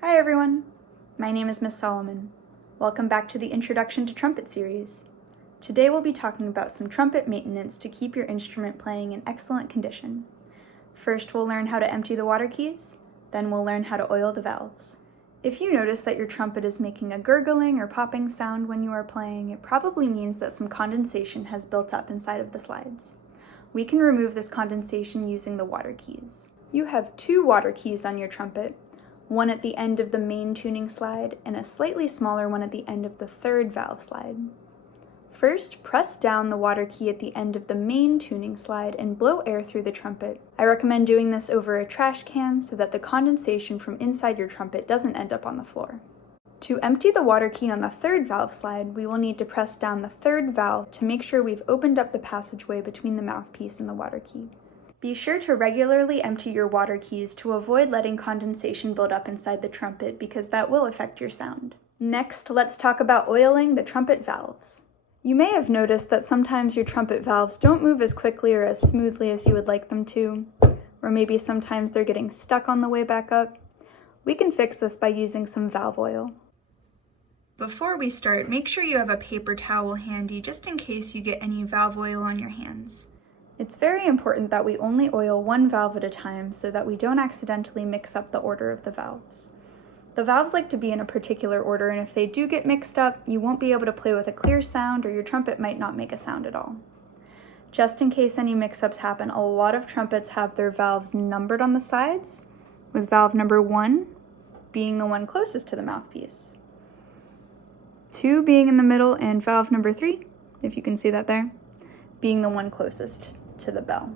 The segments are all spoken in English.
Hi everyone, my name is Miss Solomon. Welcome back to the Introduction to Trumpet series. Today we'll be talking about some trumpet maintenance to keep your instrument playing in excellent condition. First we'll learn how to empty the water keys, then we'll learn how to oil the valves. If you notice that your trumpet is making a gurgling or popping sound when you are playing, it probably means that some condensation has built up inside of the slides. We can remove this condensation using the water keys. You have two water keys on your trumpet, one at the end of the main tuning slide and a slightly smaller one at the end of the third valve slide. First, press down the water key at the end of the main tuning slide and blow air through the trumpet. I recommend doing this over a trash can so that the condensation from inside your trumpet doesn't end up on the floor. To empty the water key on the third valve slide, we will need to press down the third valve to make sure we've opened up the passageway between the mouthpiece and the water key. Be sure to regularly empty your water keys to avoid letting condensation build up inside the trumpet because that will affect your sound. Next, let's talk about oiling the trumpet valves. You may have noticed that sometimes your trumpet valves don't move as quickly or as smoothly as you would like them to, or maybe sometimes they're getting stuck on the way back up. We can fix this by using some valve oil. Before we start, make sure you have a paper towel handy just in case you get any valve oil on your hands. It's very important that we only oil one valve at a time so that we don't accidentally mix up the order of the valves. The valves like to be in a particular order, and if they do get mixed up, you won't be able to play with a clear sound or your trumpet might not make a sound at all. Just in case any mix-ups happen, a lot of trumpets have their valves numbered on the sides, with valve number 1 being the one closest to the mouthpiece, 2 being in the middle, and valve number 3, if you can see that there, being the one closest to the bell.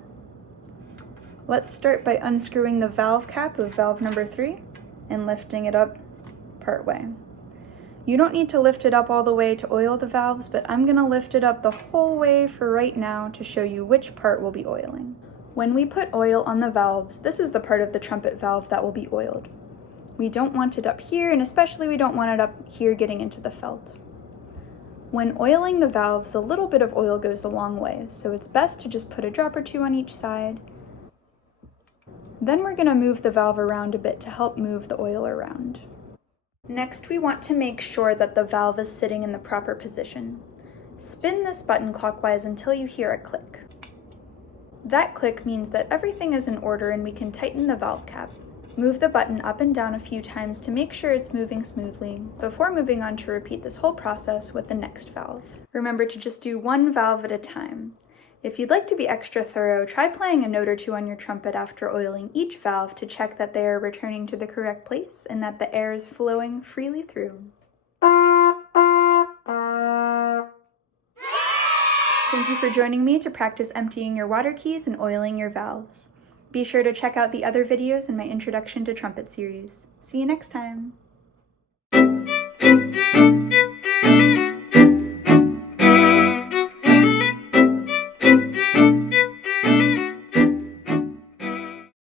Let's start by unscrewing the valve cap of valve number 3 and lifting it up part way. You don't need to lift it up all the way to oil the valves, but I'm going to lift it up the whole way for right now to show you which part we'll be oiling. When we put oil on the valves, this is the part of the trumpet valve that will be oiled. We don't want it up here, and especially we don't want it up here getting into the felt. When oiling the valves, a little bit of oil goes a long way, so it's best to just put a drop or two on each side. Then we're going to move the valve around a bit to help move the oil around. Next, we want to make sure that the valve is sitting in the proper position. Spin this button clockwise until you hear a click. That click means that everything is in order and we can tighten the valve cap. Move the button up and down a few times to make sure it's moving smoothly before moving on to repeat this whole process with the next valve. Remember to just do one valve at a time. If you'd like to be extra thorough, try playing a note or two on your trumpet after oiling each valve to check that they are returning to the correct place and that the air is flowing freely through. Thank you for joining me to practice emptying your water keys and oiling your valves. Be sure to check out the other videos in my Introduction to Trumpet series. See you next time!